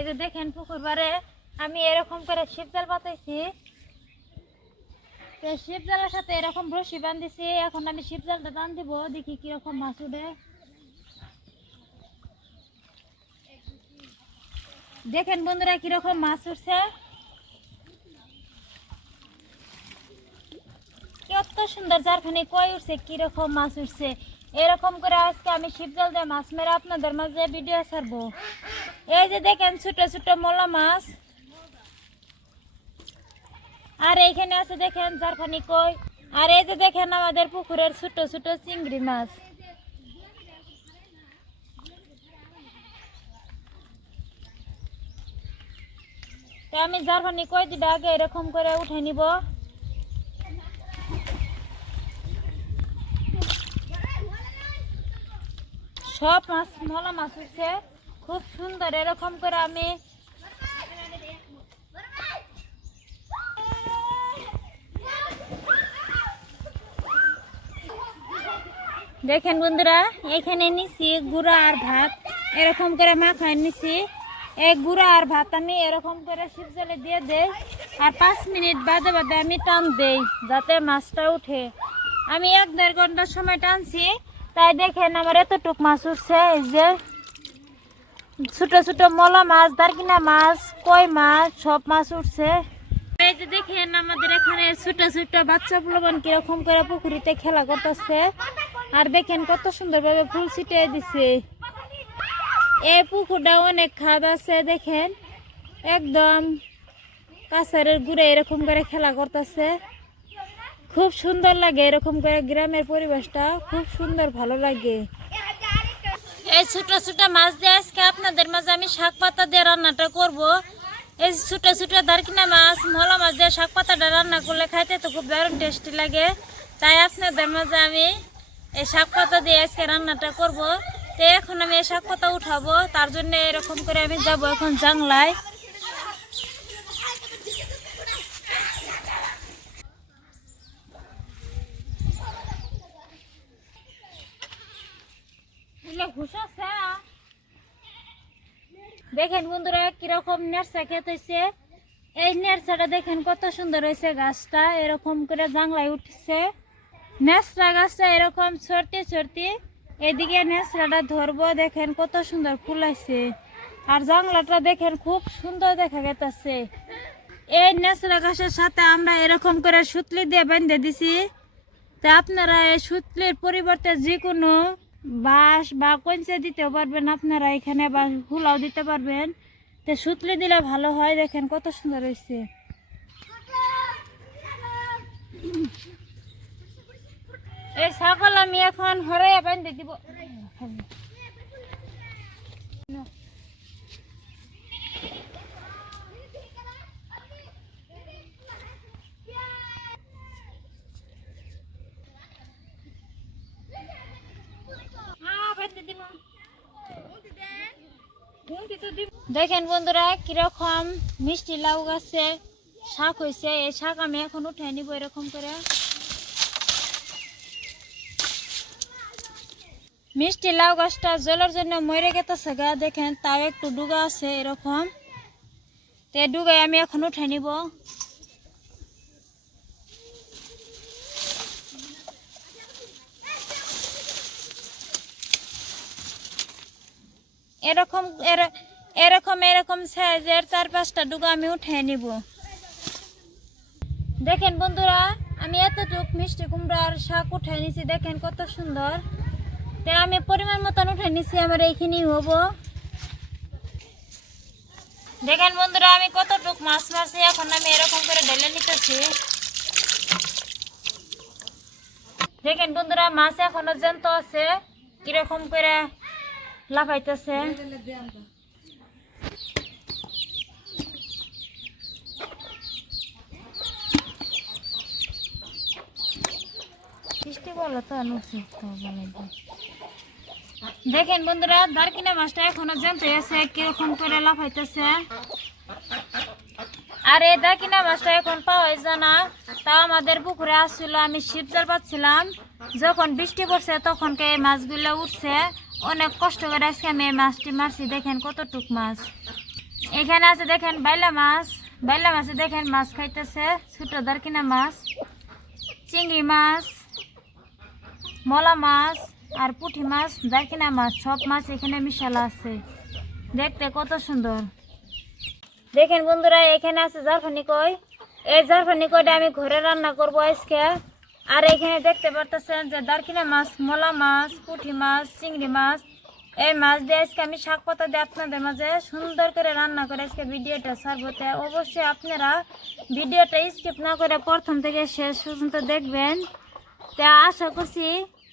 এই যে দেখেন পুকুর পাড়ে আমি এরকম করে ছিপ জাল পাতাইছি। ছিপ জালের সাথে এরকম রশি বাঁধিছি। এখন আমি ছিপ জালটা টান দিব, দেখি কিরকম মাছ উঠে। দেখেন বন্ধুরা কিরকম মাছ উঠছে, কত সুন্দর জারখানি কই উঠছে, কিরকম মাছ উঠছে। এরকম করে আজকে আমি ছিপ জাল দিয়ে মাছ মেরে আপনাদের মাঝে ভিডিও ছাড়বো। এই যে দেখেন ছোট ছোট মোলা মাছ, আর এইখানে আছে দেখেন জারখানি কই, আর এই যে দেখেন আমাদের পুকুরের ছোট ছোট চিংড়ি মাছ। তো আমি জারখানি কই দিটা আগে এরকম করে উঠে নিব। সব মাছ মোলা মাছ উঠছে খুব সুন্দর। এরকম করে আমি দেখেন বন্ধুরা এখানে নিছি গুঁড়া আর ভাত, এরকম করে মাখায় নিছি। এই গুঁড়া আর ভাত আমি এরকম করে ছিপ জালে দিয়ে দেই, আর 5 মিনিট বাদে বাদে আমি টান দেই যাতে মাছটা উঠে। আমি 1-1.5 ঘন্টার সময় টানছি, তাই দেখেন আমার এতটুক মাছ উঠছে। এই যে ছোট ছোট মোলা মাছ, দারকিনা মাছ, কই মাছ, সব মাছ উঠছে। এই যে দেখেন আমাদের এখানে ছোট ছোট বাচ্চা পোলাপান কিরকম করে পুকুরিতে খেলা করতেছে, আর দেখেন কত সুন্দরভাবে ফুল ছিটিয়ে দিছে। এই পুকুরটা অনেক খাদ আছে, দেখেন একদম কাছারের গুড়ে এরকম করে খেলা করতেছে। খুব সুন্দর লাগে এরকম করে, গ্রামের পরিবেশটা খুব সুন্দর, ভালো লাগে। এই ছোট ছোট মাছ দিয়ে আজকে আপনাদের মাঝে আমি শাক পাতা দিয়ে রান্নাটা করব। এই ছোট ছোট দারকিনা মাছ, মোলা মাছ দিয়ে শাক পাতাটা রান্না করলে খাইতে তো খুব দারুণ টেস্টি লাগে। তাই আপনাদের মাঝে আমি এই শাক পাতা দিয়ে আজকে রান্নাটা করব। তো এখন আমি এই শাক পাতা উঠাবো, তার জন্য এরকম করে আমি যাব এখন জাংলায়। দেখেন বন্ধুরা কিরকম নেরসা খেত হয়েছে। এই নেরসাটা দেখেন কত সুন্দর হয়েছে, গাছটা এরকম করে জাংলায় উঠছে। নেসরা গাছটা এরকম ছড়তে ছড়তে এদিকে নেসরাটা ধরবো, দেখেন কত সুন্দর ফুল আছে। আর জাংলাটা দেখেন খুব সুন্দর দেখা গেছে। এই নেসরা গাছের সাথে আমরা এরকম করে সুতলি দিয়ে বেঁধে দিছি। তা আপনারা এই সুতলির পরিবর্তে যে কোনো বাঁশ বা কঞ্চে দিতেও পারবেন, আপনারা এখানে বা হুলাও দিতে পারবেন। তো সুতলি দিলে ভালো হয়। দেখেন কত সুন্দর হয়েছে। এই ছাগল আমি এখন হরাইয়া বেঁধে দিব। দেখেন বন্ধুরা কিরকম মিষ্টি লাউ গাছে শাক হয়েছে। এই শাক আমি এখন উঠে নিব এরকম করে। মিষ্টি লাউ গাছটা জলের জন্য মরে গেছে গা, দেখেন তাও একটু ডুগা আছে এরকম। তো ডুগায় আমি এখন উঠে নিব। এরকম এরকম এরকম সাইজের 4-5টা ডুগা আমি উঠে নিব। দেখেন বন্ধুরা আমি এতটুক মিষ্টি কুমড়ার শাক উঠে নিছি, দেখেন কত সুন্দর। তো আমি পরিমাণ মতন উঠে নিছি, আমার এইখানি হবো। দেখেন বন্ধুরা আমি কতটুক মাছ মারছি, এখন আমি এরকম করে ঢেলে নিতেছি। দেখেন বন্ধুরা মাছ এখনো জ্যান্ত আছে, কিরকম করে লাফাইতেছে। দেখেন বন্ধুরা দারকিনা মাছটা এখনো জ্যান্ত আছে, কিরকম করে লাফাইতেছে। আর এই দারকিনা মাছটা এখন পাওয়া যায় না। তা আমাদের পুকুরে আসছিল, আমি ছিপ জাল পাচ্ছিলাম, যখন বৃষ্টি পড়ছে তখন এই মাছগুলো উঠছে। অনেক কষ্ট করে আজকে আমি এই মাছটি মারছি। দেখেন কতটুক মাছ। এখানে আছে দেখেন বাইলা মাছ। বাইলা মাছে দেখেন মাছ খাইতেছে, ছোট দারকিনা মাছ, চিংড়ি মাছ, মলা মাছ আর পুঁটি মাছ, দারকিনা মাছ, সব মাছ এখানে মিশালা আছে। দেখতে কত সুন্দর। দেখেন বন্ধুরা, এখানে আছে জারফানি কই। এই জারফানি কইটা আমি ঘরে রান্না করবো আজকে। আর এখানে দেখতে পারতেছেন যে দারকিনা মাছ, মলা মাছ, পুঁটি মাছ, চিংড়ি মাছ, এই মাছ দিয়ে আজকে আমি শাক পাতা দিয়ে আপনাদের মাঝে সুন্দর করে রান্না করে আজকে ভিডিওটা ছাড়বো। অবশ্যই আপনারা ভিডিওটা স্কিপ না করে প্রথম থেকে শেষ পর্যন্ত দেখবেন। তা আশা করছি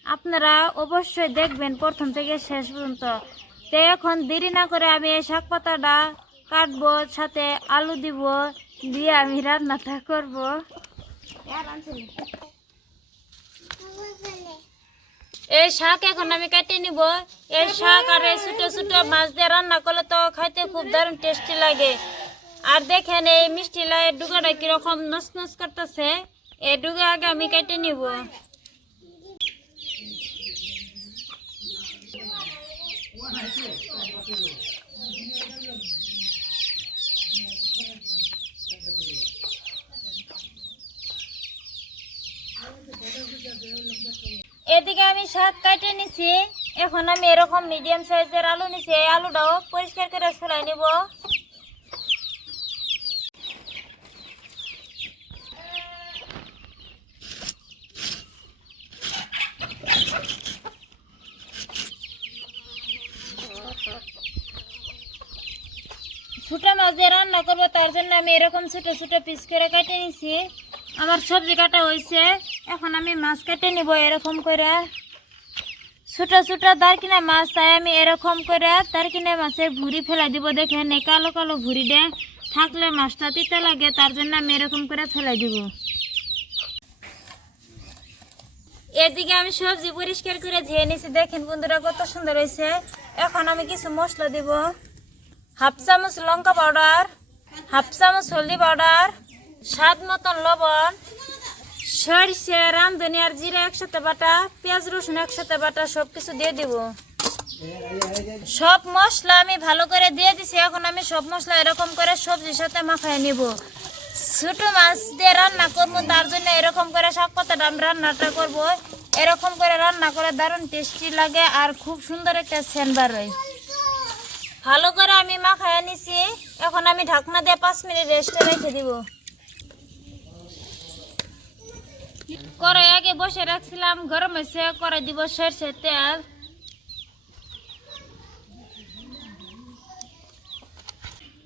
আপনারা অবশ্যই দেখবেন প্রথম থেকে শেষ পর্যন্ত। তো এখন দেরি না করে আমি এই শাক পাতাটা কাটবো, সাথে আলু দিব, দিয়ে আমি রান্নাটা করবো। এই শাক এখন আমি কেটে নিব। এই শাক আর এই ছোট ছোট মাছ দিয়ে রান্না করলে তো খাইতে খুব দারুণ টেস্টি লাগে। আর দেখেন এই মিষ্টি লাইয়ের ডুগাটা কিরকম নস নস করতেছে, এই ডুগা আগে আমি কেটে নিব। এদিকে আমি শাক কাটে নিছি। এখন আমি এরকম মিডিয়াম সাইজের আলু নিছি। এই আলুটাও পরিষ্কার করে ছুলাই নিব। ছোট মাছ দিয়ে রান্না করবো, তার জন্য আমি এরকম ছোট ছোট পিস করে কেটে নিছি। আমার সবজি কাটা হয়েছে, এখন আমি মাছ কেটে নিব এরকম করে। ছোট ছোট দারকিনা মাছ, তাই আমি এরকম করে দারকিনা মাছের ভুঁড়ি ফেলাই দিব। দেখেন এই কালো কালো ভুঁড়ি দিয়ে থাকলে মাছটা তিতে লাগে, তার জন্য আমি এরকম করে ফেলাই দিব। এদিকে আমি সবজি পরিষ্কার করে ধুয়ে নিছি। দেখেন বন্ধুরা কত সুন্দর হয়েছে। এখন আমি কিছু মশলা দিব। হাফ চামচ লঙ্কা পাউডার, হাফ চামচ হলদি পাউডার, স্বাদ মতন লবণ, সরিষা, রামধনি আর জিরা একসাথে বাটা, পেঁয়াজ রসুন একসাথে বাটা, সব কিছু দিয়ে দিব। সব মশলা আমি ভালো করে দিয়ে দিছি। এখন আমি সব মশলা এরকম করে সবজির সাথে মাখায় নিব। ছোট মাছ দিয়ে রান্না করবো, তার জন্য এরকম করে শাক পাতাটা আমি রান্নাটা করবো। এরকম করে রান্না করে দারুণ টেস্টি লাগে আর খুব সুন্দর একটা সেন্ট বার হয়। ভালো করে আমি মাখায় নিছি। এখন আমি ঢাকনা দিয়ে 5 মিনিট রেস্টে রেখে দিব। কড়াই আগে বসে রাখছিলাম, গরম হয়েছে, কড়াই দিব সরষের তেল।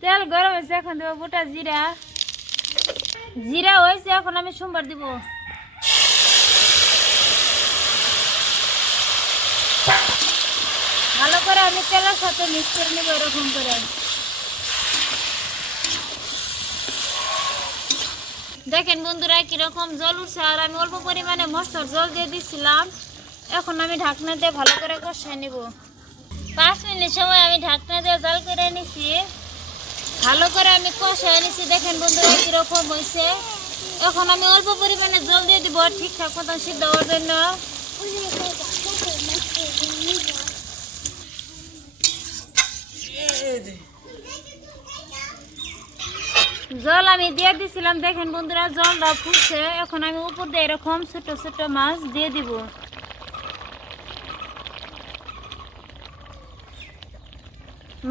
তেল গরম হয়েছে, এখন দেবো গোটা জিরা। জিরা হয়েছে, এখন আমি সোমবার দিব। ভালো করে আমি তেলের সাথে মিক্স করে নেব এরকম করে। দেখেন বন্ধুরা কিরকম জল উঠছে, আর আমি অল্প পরিমাণে মশলার জল দিয়ে দিচ্ছিলাম। এখন আমি ঢাকনা দিয়ে ভালো করে কষাই নিব। 5 মিনিট সময় আমি ঢাকনা দিয়ে জাল করে নিছি। ভালো করে আমি কষাই নিছি। দেখেন বন্ধুরা কিরকম হয়েছে। এখন আমি অল্প পরিমাণে জল দিয়ে দিব ঠিকঠাক মতন সিদ্ধ হওয়ার জন্য। জল আমি দিয়ে দিছিলাম। দেখেন বন্ধুরা জলটা ফুটছে। এখন আমি উপর দিয়ে এরকম ছোট ছোট মাছ দিয়ে দিব।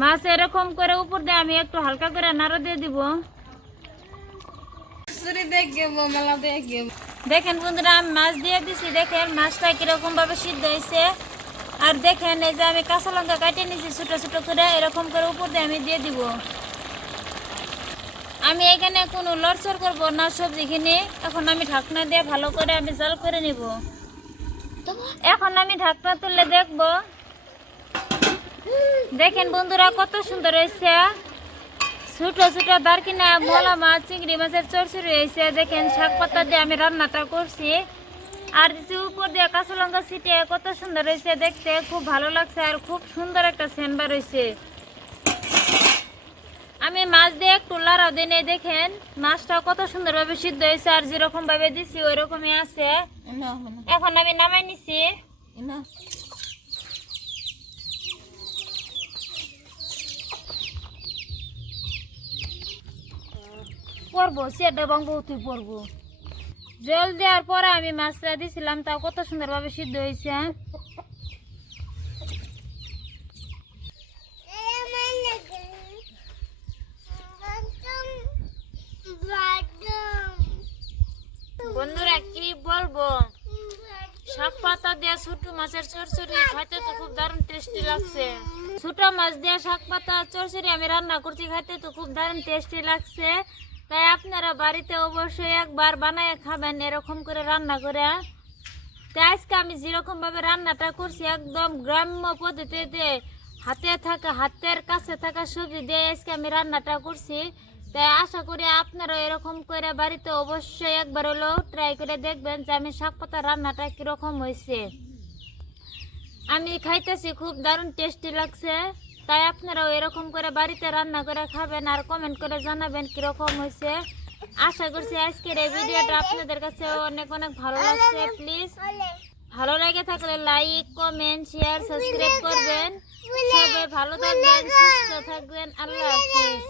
মাছ এরকম করে উপর দিয়ে আমি একটু হালকা করে নাড়া দিয়ে দিব। দেখেন বন্ধুরা আমি মাছ দিয়ে দিছি। দেখেন মাছটা কিরকম ভাবে সিদ্ধ হয়েছে। আর দেখেন এই যে আমি কাঁচা লঙ্কা কাটিয়ে নিছি ছোট ছোট করে, এরকম করে উপর দিয়ে আমি দিয়ে দিব। আমি এখানে কোনো লড়চড় করবো না সবজিখিনি। এখন আমি ঢাকনা দিয়ে ভালো করে আমি জাল করে নিব। এখন আমি ঢাকনা তুললে দেখবো। দেখেন বন্ধুরা কত সুন্দর হয়েছে। ছোট ছোট দারকিনা, মলা মাছ, চিংড়ি মাছের চরচড়ি হয়েছে। দেখেন শাক পাতা দিয়ে আমি রান্নাটা করছি। আর দিচ্ছি উপর দিয়ে কাঁচা লঙ্কা ছিটিয়ে, কত সুন্দর হয়েছে দেখতে, খুব ভালো লাগছে আর খুব সুন্দর একটা সেন্ট বার হয়েছে। আমি মাছ দিয়ে একটু লাড়া দিনে দেখেন মাছটা কত সুন্দরভাবে সিদ্ধ হয়েছে আর যেরকম ভাবে দিছি ওই রকমই আছে। এখন আমি নামাই নিছি। পরবো সেটা বাংবো তুই পরবো। জল দেওয়ার পরে আমি মাছটা দিছিলাম, তাও কত সুন্দরভাবে সিদ্ধ হয়েছে। বন্ধুরা কি বলবো, শাক পাতা দিয়ে ছোট মাছের চরচড়ি খাইতে তো খুব দারুণ টেস্টি লাগছে। ছোট মাছ দিয়ে শাক পাতা চরচড়ি আমি রান্না করছি, খাইতে তো খুব দারুণ টেস্টি লাগছে। তাই আপনারা বাড়িতে অবশ্যই একবার বানায় খাবেন এরকম করে রান্না করে। তাই আজকে আমি যেরকম ভাবে রান্নাটা করছি একদম গ্রাম্য পদ্ধতিতে হাতের কাছে থাকা সবজি দিয়ে আজকে আমি রান্নাটা করছি। তাই আশা করি আপনারা এরকম করে বাড়িতে অবশ্যই একবার হলেও ট্রাই করে দেখবেন যে আমি শাক পাতা রান্নাটা কিরকম হয়েছে। আমি খাইতেছি খুব দারুণ টেস্টি লাগছে। তাই আপনারাও এরকম করে বাড়িতে রান্না করে খাবেন আর কমেন্ট করে জানাবেন কিরকম হয়েছে। আশা করছি আজকের এই ভিডিওটা আপনাদের কাছে অনেক অনেক ভালো লাগছে। প্লিজ ভালো লাগে থাকলে লাইক কমেন্ট শেয়ার সাবস্ক্রাইব করবেন। সবাই ভালো থাকবেন, সুস্থ থাকবেন। আল্লাহ হাফেজ।